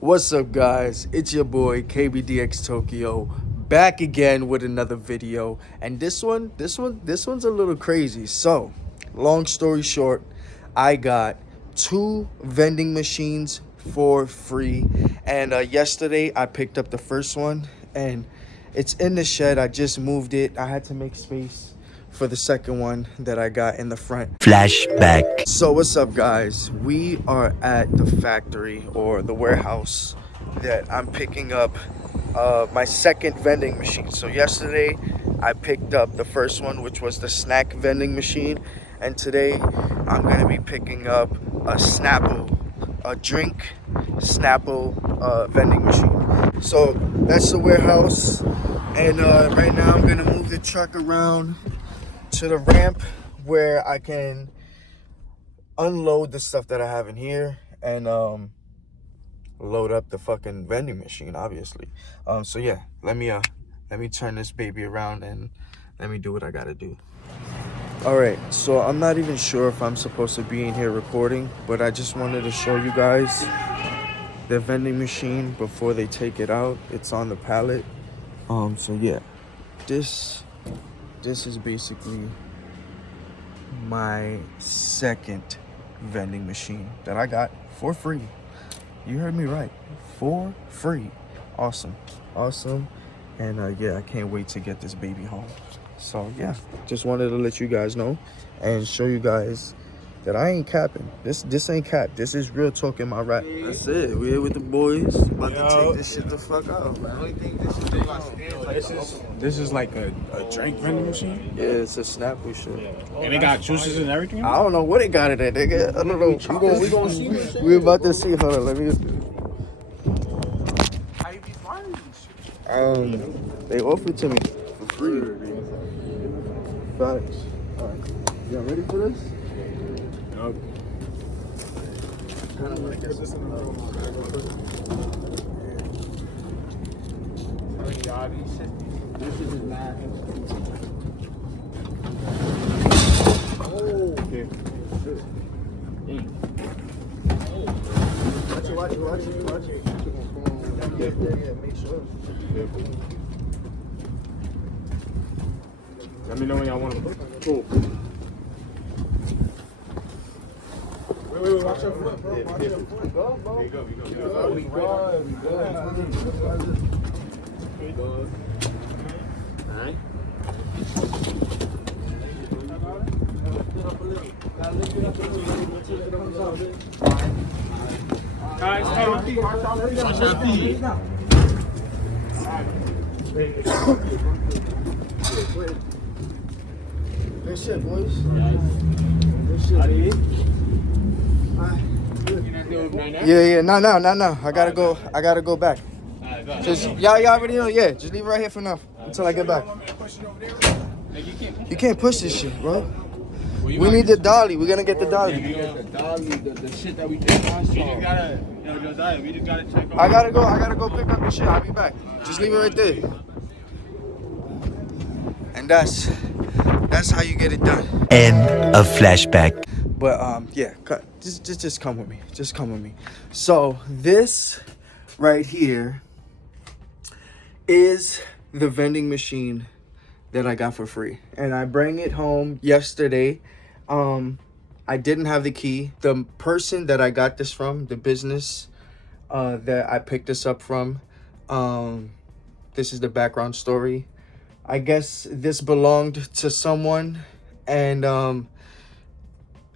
What's up, guys? It's your boy KBDxTokyo back again with another video, and this one's a little crazy. So, long story short, I got 2 vending machines for free, and yesterday I picked up the first one, and it's in the shed. I just moved it. I had to make space for the second one that I got in the front. Flashback. So what's up, guys? We are at the factory or the warehouse that I'm picking up my second vending machine. So yesterday I picked up the first one, which was the snack vending machine, and today I'm gonna be picking up a Snapple, a drink Snapple vending machine. So that's the warehouse, and right now I'm gonna move the truck around to the ramp where I can unload the stuff that I have in here and load up the fucking vending machine, obviously. So yeah, let me turn this baby around and let me do what I gotta do. All right, so I'm not even sure if I'm supposed to be in here recording, but I just wanted to show you guys the vending machine before they take it out. It's on the pallet. So yeah, this is basically my second vending machine that I got for free. You heard me right, for free. Awesome. And yeah, I can't wait to get this baby home. So yeah, just wanted to let you guys know and show you guys that I ain't capping. This ain't cap. This is real talk in my rap. That's it. We here with the boys, about to take this shit the fuck out, man. This is like a drink vending machine? Yeah, it's a Snapple shit. And they got juices and everything? I don't know what they got in there, nigga. I don't know. We gonna see. We about to see. Hold on, let me. How you be finding this shit? They offered to me for free. Facts. All right, y'all ready for this? Nope. Kind of want to get this in the room. This is mad. Oh, okay. Watch it. Yeah, make sure. Let me know when y'all want to put. Cool. Wait, watch your foot, bro. Watch your foot. Go, bro. We go. We good. Alright. Guys, watch your feet. Good shit, boys. Good shit. Yeah. Not now. I gotta go back. Just y'all already know. Yeah, just leave it right here for now until I get back. You can't push this shit, bro. We need the dolly. We're gonna get the dolly. The shit that we just watched. We just gotta check on. I gotta go pick up the shit. I'll be back. Just leave it right there. And that's how you get it done. End of flashback. But yeah, just come with me. Just come with me. So this right here is the vending machine that I got for free, and I bring it home yesterday. I didn't have the key. The person that I got this from, the business that I picked this up from, this is the background story. I guess this belonged to someone, and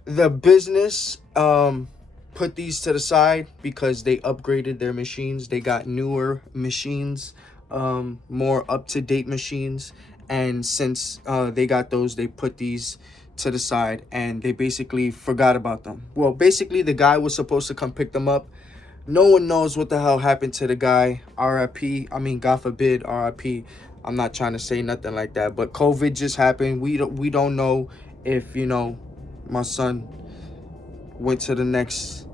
the business put these to the side because they upgraded their machines. They got newer machines, more up-to-date machines, and since they got those, they put these to the side and they basically forgot about them. Well, basically the guy was supposed to come pick them up. No one knows what the hell happened to the guy. RIP. I mean, God forbid, RIP. I'm not trying to say nothing like that, but COVID just happened. We don't know if, you know, my son went to the next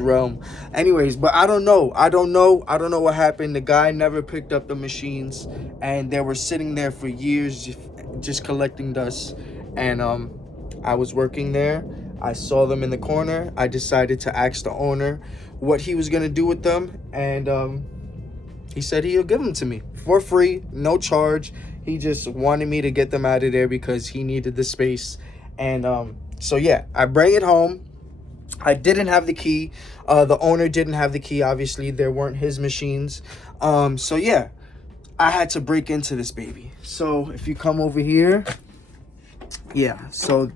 realm. Anyways, but I don't know what happened. The guy never picked up the machines, and they were sitting there for years just collecting dust. And I was working there. I saw them in the corner. I decided to ask the owner what he was gonna do with them, and he said he'll give them to me for free, no charge. He just wanted me to get them out of there because he needed the space. And so yeah, I bring it home. I didn't have the key. The owner didn't have the key. Obviously, there weren't his machines. So yeah, I had to break into this baby. So if you come over here, yeah, so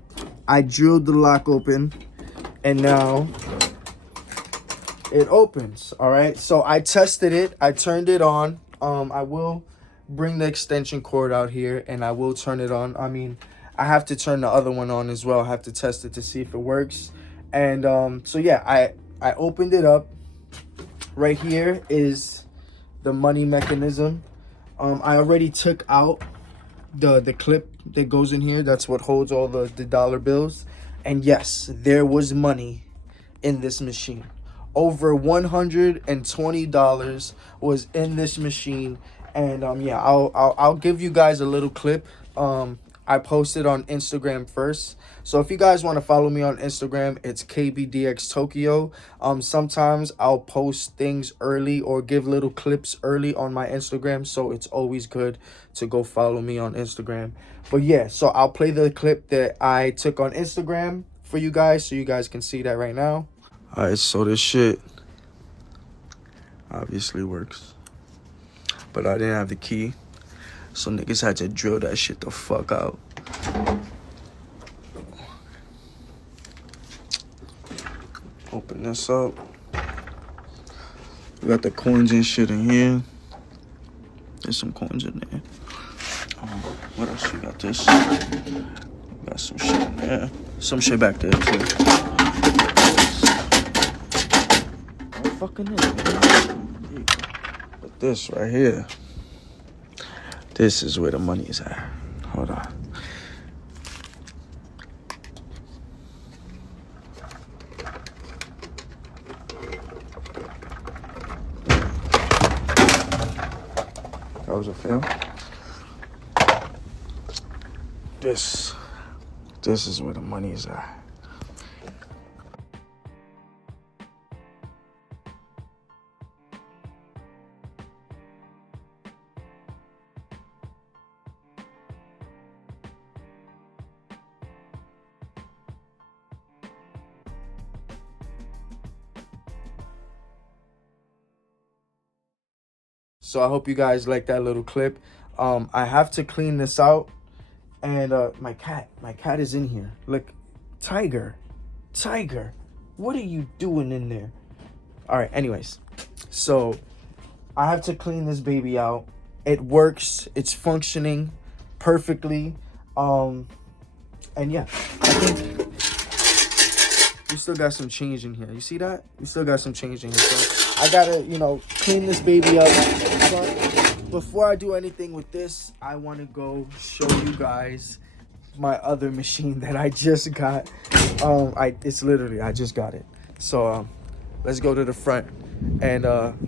I drilled the lock open, and now it opens. All right, so I tested it. I turned it on. I will bring the extension cord out here, and I will turn it on. I mean, I have to turn the other one on as well. I have to test it to see if it works. And so yeah, I opened it up. Right here is the money mechanism. I already took out the clip that goes in here. That's what holds all the dollar bills. And yes, there was money in this machine. Over $120 was in this machine. And yeah, I'll give you guys a little clip. I posted on Instagram first. So if you guys want to follow me on Instagram, it's KBDxTokyo. Sometimes I'll post things early or give little clips early on my Instagram. So it's always good to go follow me on Instagram. But yeah, so I'll play the clip that I took on Instagram for you guys so you guys can see that right now. All right, so this shit obviously works. But I didn't have the key. So niggas had to drill that shit the fuck out. Open this up. We got the coins and shit in here. There's some coins in there. What else we got? This. We got some shit in there. Some shit back there too. What fucking is it? But this right here. This is where the money is at. Hold on. That was a fail. This is where the money is at. So I hope you guys like that little clip. I have to clean this out. And my cat is in here. Look, Tiger, what are you doing in there? All right, anyways. So I have to clean this baby out. It works. It's functioning perfectly. And yeah, I think we still got some change in here. You see that? We still got some change in here. So I gotta, clean this baby up. But before I do anything with this, I want to go show you guys my other machine that I just got. It's literally, I just got it. So let's go to the front and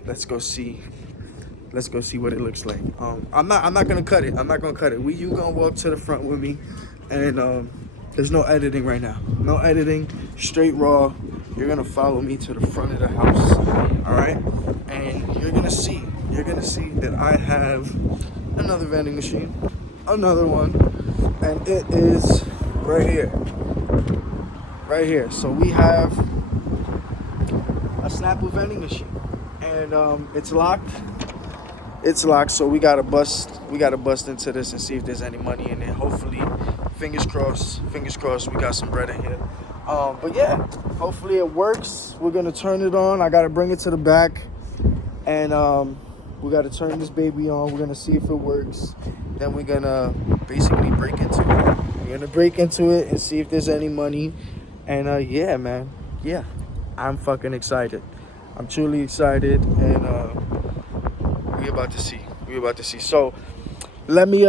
let's go see what it looks like. I'm not gonna cut it. You gonna walk to the front with me, and there's no editing right now. No editing, straight raw. You're gonna follow me to the front of the house, all right? And you're gonna see that I have another vending machine, another one, and it is right here. So we have a Snapple vending machine, and it's locked. So we gotta bust into this and see if there's any money in it. Hopefully, fingers crossed, we got some bread in here. But yeah, hopefully it works. We're gonna turn it on. I gotta bring it to the back, and we gotta turn this baby on. We're gonna see if it works. Then we're gonna basically break into it. We're gonna break into it and see if there's any money. And yeah, man, yeah, I'm fucking excited. I'm truly excited, and we're about to see. So let me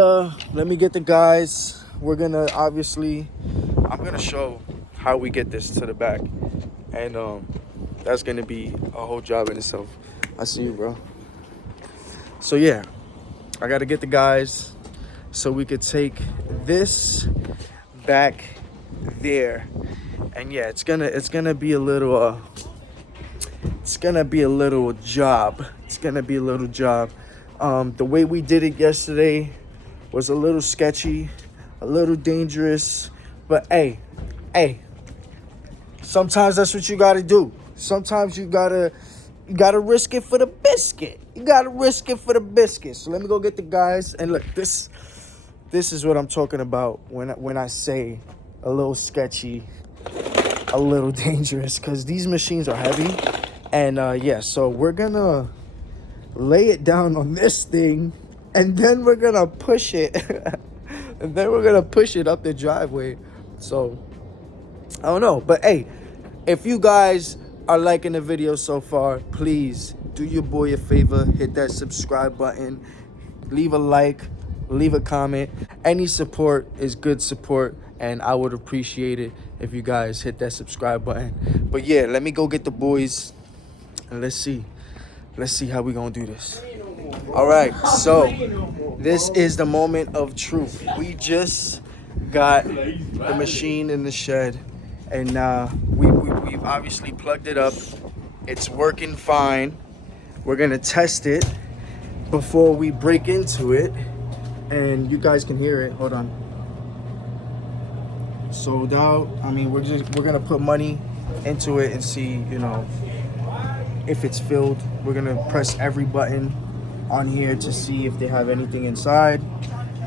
get the guys. I'm gonna show how we get this to the back, and that's gonna be a whole job in itself. I see you, bro. So yeah, I gotta get the guys so we could take this back there. And yeah, it's gonna be a little it's gonna be a little job. It's gonna be a little job. The way we did it yesterday was a little sketchy, a little dangerous, but hey, sometimes that's what you gotta do. Sometimes you gotta risk it for the biscuit. You gotta risk it for the biscuit. So let me go get the guys. And look, this is what I'm talking about when I say a little sketchy, a little dangerous, because these machines are heavy. And yeah, so we're gonna lay it down on this thing, and then we're gonna push it, and then we're gonna push it up the driveway. So I don't know, but hey, if you guys are liking the video so far, please do your boy a favor, hit that subscribe button, leave a like, leave a comment. Any support is good support, and I would appreciate it if you guys hit that subscribe button. But yeah, let me go get the boys, and let's see how we gonna do this. All right, so this is the moment of truth. We just got the machine in the shed, and we've obviously plugged it up. It's working fine. We're gonna test it before we break into it, and you guys can hear it. Hold on. Sold out. I mean, we're gonna put money into it and see, you know, if it's filled. We're gonna press every button on here to see if they have anything inside,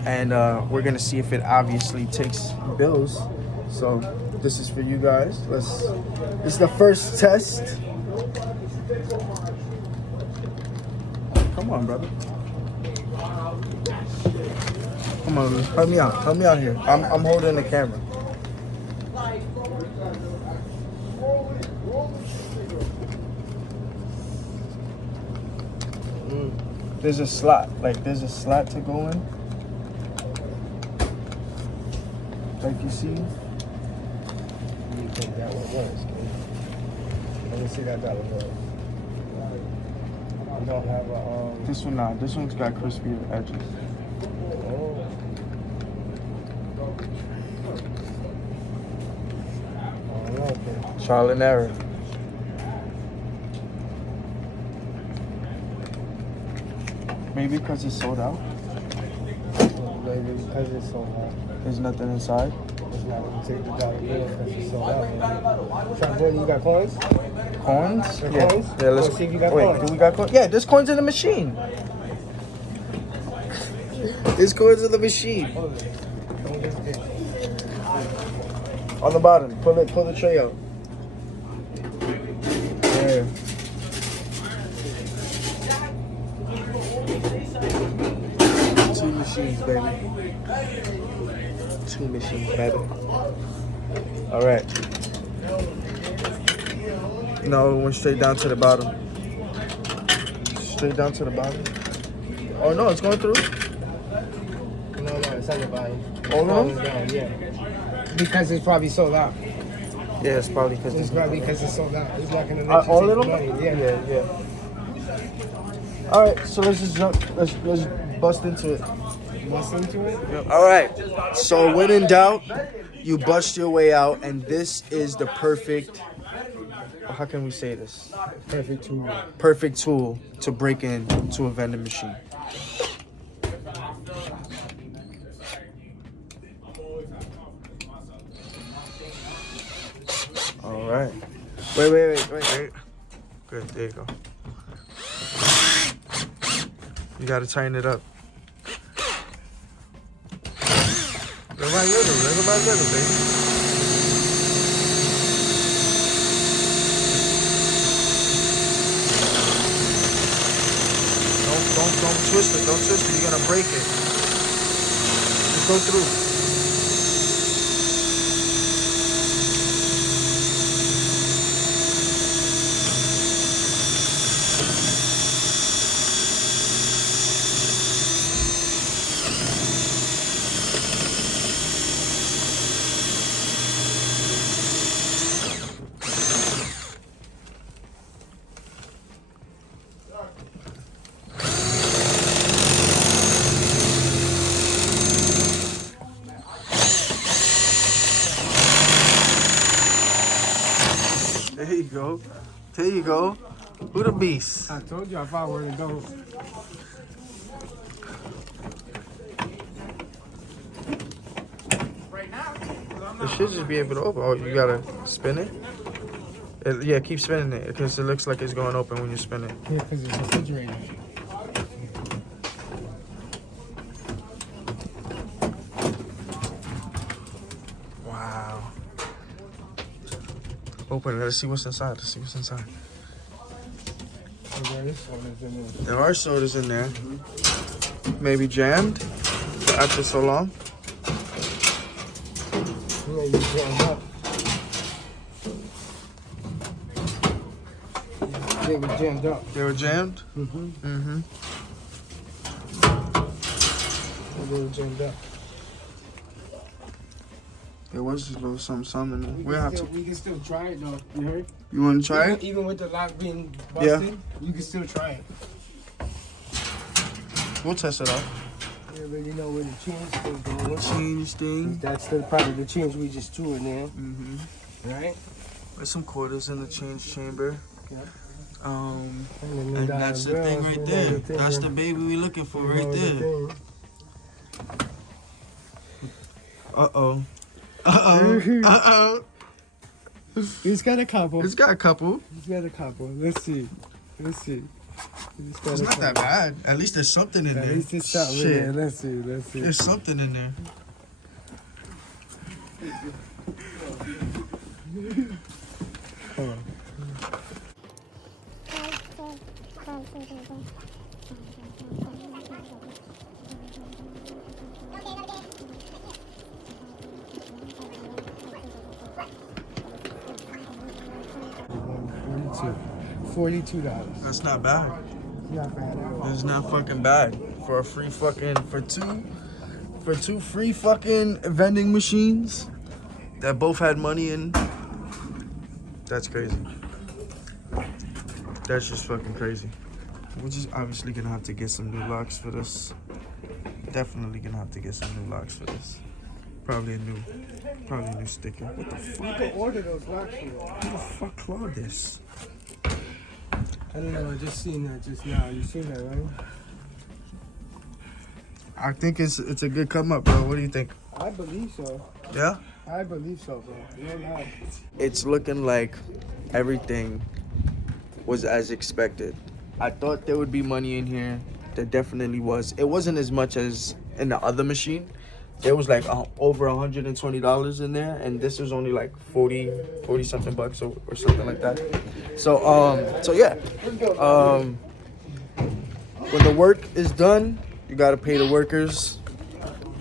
and we're gonna see if it obviously takes bills. So this is for you guys. This is the first test. Come on, brother. Come on, help me out here. I'm holding the camera. There's a slot to go in. Like you see. You think that one works, kid? Let me see that dollar bill. You don't have a This one not. This one's got crispy edges. Oh. I don't know, kid. Trial and error. Maybe because it's sold out. Maybe because it's so hot. There's nothing inside. It's not gonna take the dollar bill because it's sold out. Try boy, you got coins? Coins? There Yeah. coins? Yeah, let's Let's see if you got wait, coins. do we got coins? Yeah, there's coins in the machine. There's coins in the machine. Hold it. Don't get it. On the bottom. Pull the tray out. There. Two machines, baby. Two machines, baby. All right. No, it went straight down to the bottom. Straight down to the bottom. Oh no, it's going through. No, it's on the bottom. All of them? Down, yeah. Because it's probably sold out. Yeah, it's probably because It's probably because it's sold out. It's not gonna let you all take of the them. money. Yeah. Yeah. All right, so let's just jump. Let's bust into it. Bust into it. Yep. All right. So when in doubt, you bust your way out, and this is the perfect. How can we say this? Perfect tool. Perfect tool to break into a vending machine. All right. Wait. Good. There you go. You gotta tighten it up. Little by little, baby. Don't twist it. Don't twist it. You're gonna break it. Just go through. There you go. Who the beast? I told you I found where to go. It should just be able to open. Oh, you gotta spin it? Yeah, keep spinning it because it looks like it's going open when you spin it. Yeah, because it's refrigerated. Wow. Open it. Let's see what's inside. Let's see what's inside. There are sodas in there. Maybe jammed after so long. Yeah, you jammed up. They were jammed up. They were jammed? Mm-hmm. Mm-hmm. They were jammed up. There was just a little something in there. We can still try it though. You heard? You want to try it? Even with the lock being busted, you can still try it. We'll test it out. You already know where the change thing goes. Change thing. That's the part of the change we just threw in there. Mm-hmm. Right? There's some quarters in the change chamber. Yep. And that's the thing right there. That's the baby we looking for right there. Uh-oh. Uh-oh. Uh-oh. It's got a couple. It's got a couple. It's got a couple. Let's see. Let's see. It's not that bad. At least there's something in there. At least there's something in there. Let's see. Let's see. There's something in there. Hold on. $42. That's not bad. Not bad at all. It's not fucking bad for a free fucking for two free fucking vending machines that both had money in. That's crazy. That's just fucking crazy. We're just obviously gonna have to get some new locks for this. Definitely gonna have to get some new locks for this. Probably a new sticker. What the fuck? You can order those locks. Who the fuck clawed this? I don't know. I just seen that just now. You seen that, right? I think it's a good come up, bro. What do you think? I believe so. Yeah? I believe so, bro. No lie. It's looking like everything was as expected. I thought there would be money in here. There definitely was. It wasn't as much as in the other machine. There was like over $120 in there, and this was only like 40 something bucks or something like that. So yeah. When the work is done, you gotta pay the workers.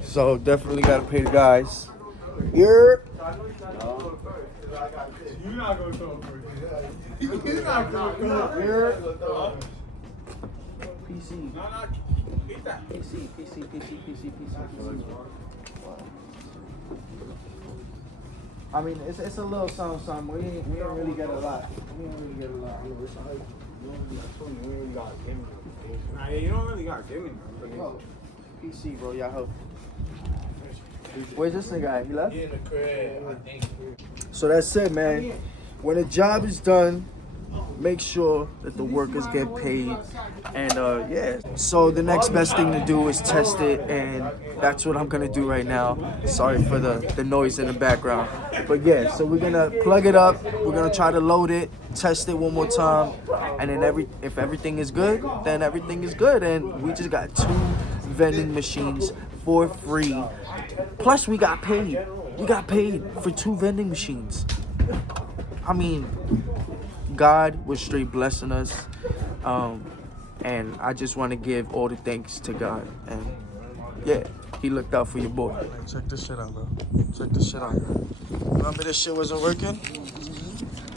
So definitely gotta pay the guys. You're not going to talk for it. You're not going to talk for it. PC. No, eat that. PC. I mean, it's a little something. We don't really get a lot. Nah, yeah, you don't really got gaming. Bro, PC, bro, y'all help. Where's this nigga at? He left? In the crib, I think. So that's it, man. When a job is done, make sure that the workers get paid. And yeah. So the next best thing to do is test it, and that's what I'm gonna do right now. Sorry for the noise in the background. But yeah, so we're gonna plug it up, we're gonna try to load it, test it one more time, and then if everything is good, then everything is good. And we just got 2 vending machines for free. Plus we got paid. We got paid for 2 vending machines. I mean, God was straight blessing us, and I just want to give all the thanks to God. And yeah, He looked out for your boy. Check this shit out, bro. Check this shit out. Remember this shit wasn't working?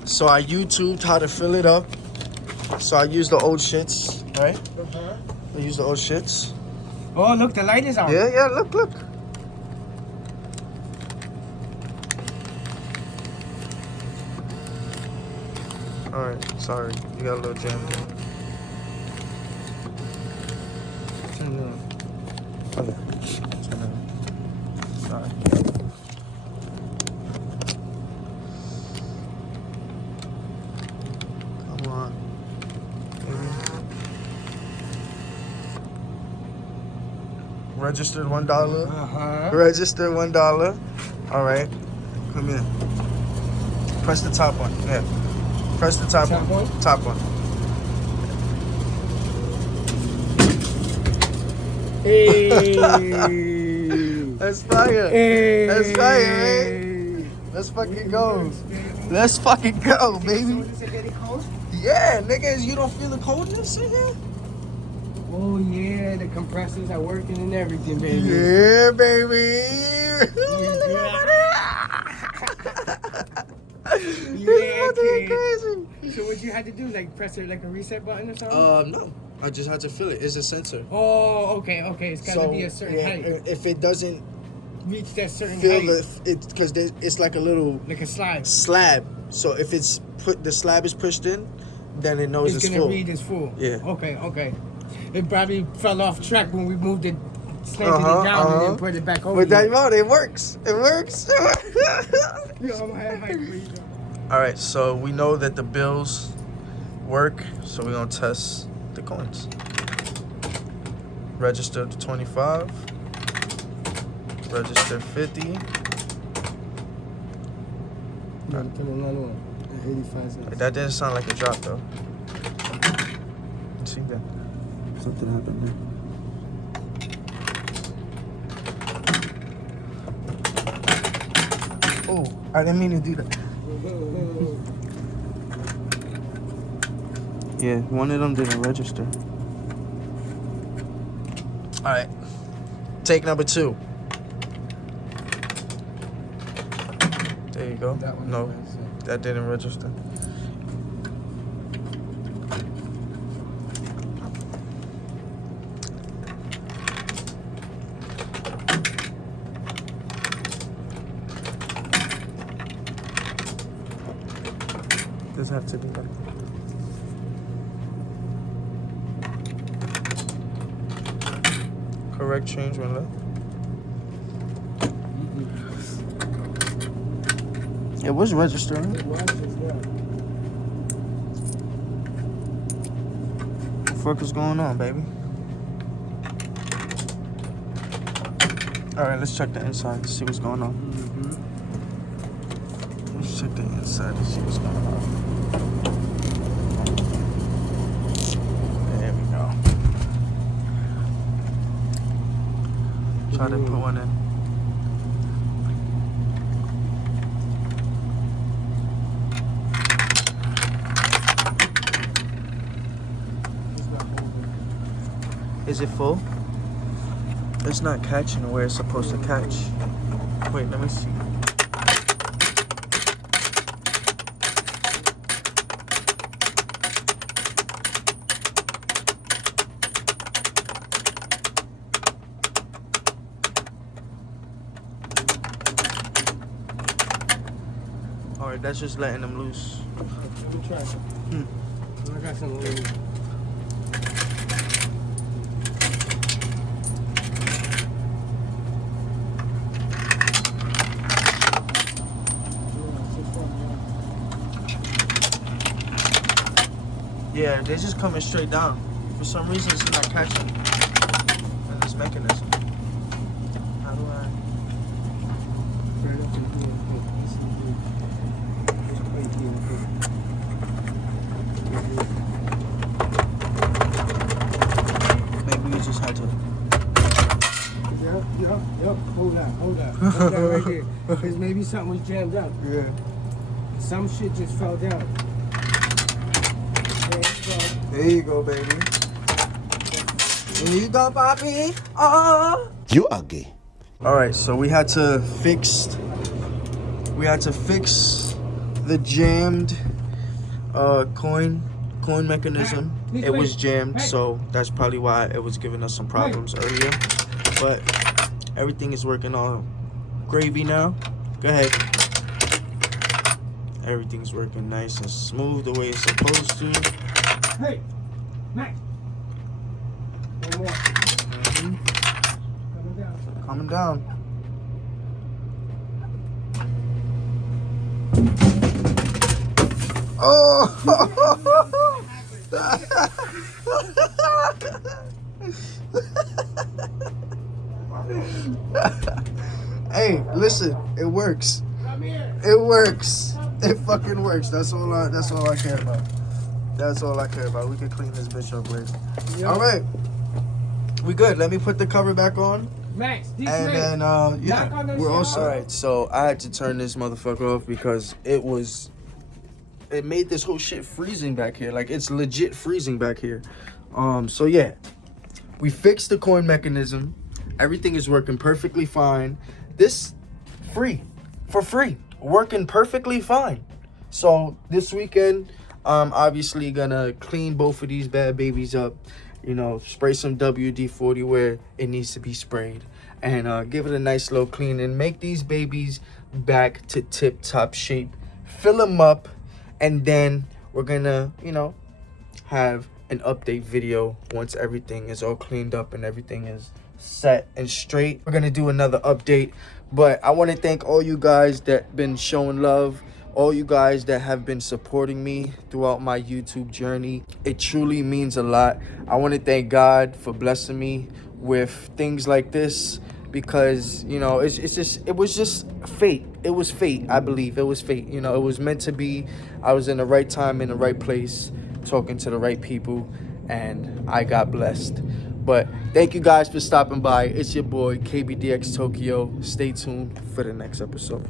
So I YouTubed how to fill it up. So I used the old shits, right? I used the old shits. Oh, look, the light is on. Yeah, look. Alright, sorry. You got a little jam there. Turn it on. Okay. Turn it on. Sorry. Come on. Registered $1. Uh-huh. Registered $1. All right. Come here. Press the top one. Yeah. Press the top one. Top one. Hey. That's fire. Hey. That's fire, man. Let's fucking go. Let's fucking go, baby. Is it getting cold? Yeah, niggas, you don't feel the coldness in here? Oh yeah, the compressors are working and everything, baby. Yeah, baby. Yeah, kid. Crazy. So what you had to do, like press it like a reset button or something? No. I just had to feel it. It's a sensor. Oh, okay. It's gotta be a certain height. If it doesn't Reach that certain feel height. it, because it's like a little Like a slide. slab. So if the slab is pushed in, then it knows it's It's gonna full. read as full. Yeah. Okay. It probably fell off track when we moved it, slanted it down and then put it back over. But that here. mode, it works. It works. Yo, I'm gonna have my breathe. All right, so we know that the bills work, so we're gonna test the coins. Register to 25. Register 50. Put another one. 85 cents. That didn't sound like a drop though. You see that? Something happened there. Oh, I didn't mean to do that. Yeah, one of them didn't register. All right, take number 2. There you go. That one No, didn't register. that didn't register. Does have to be like that. Correct change when left. It was registering. It was just there. What the fuck is going on, baby? All right, let's check the inside to see what's going on. Let's check the inside to see what's going on. There we go. Try to put one in. Is it full? It's not catching where it's supposed to catch. Wait, let me see. Alright, that's just letting them loose. Let me try. I got some little. Yeah, they're just coming straight down. For some reason, it's not catching in this mechanism. How do I? Right up in here. Maybe we just had to. Yep. Hold that. Hold that right there. Because maybe something was jammed up. Yeah. Some shit just fell down. There you go, baby. There you go, Poppy. Oh. You ugly. All right, so we had to fix the jammed coin mechanism. It was jammed, so that's probably why it was giving us some problems earlier. But everything is working all gravy now. Go ahead. Everything's working nice and smooth the way it's supposed to. Hey, Max. One more. Coming down. Coming down. Oh! Hey, listen, it works. It works. It fucking works. That's all I care about. That's all I care about. We can clean this bitch up later. All right. We good. Let me put the cover back on. Max, And then, yeah, we're all set. All right, so I had to turn this motherfucker off because it made this whole shit freezing back here. Like, it's legit freezing back here. So yeah, we fixed the coin mechanism. Everything is working perfectly fine. This for free, working perfectly fine. So this weekend, I'm obviously gonna clean both of these bad babies up. You know, spray some WD-40 where it needs to be sprayed, and give it a nice little clean and make these babies back to tip-top shape. Fill them up, and then we're gonna, you know, have an update video once everything is all cleaned up and everything is set and straight. We're gonna do another update, but I want to thank all you guys that been showing love, all you guys that have been supporting me throughout my YouTube journey. It truly means a lot. I want to thank God for blessing me with things like this, because, you know, it was just fate. It was fate. I believe it was fate. You know, it was meant to be. I was in the right time, in the right place, talking to the right people, and I got blessed. But thank you guys for stopping by. It's your boy KBDxTokyo. Stay tuned for the next episode.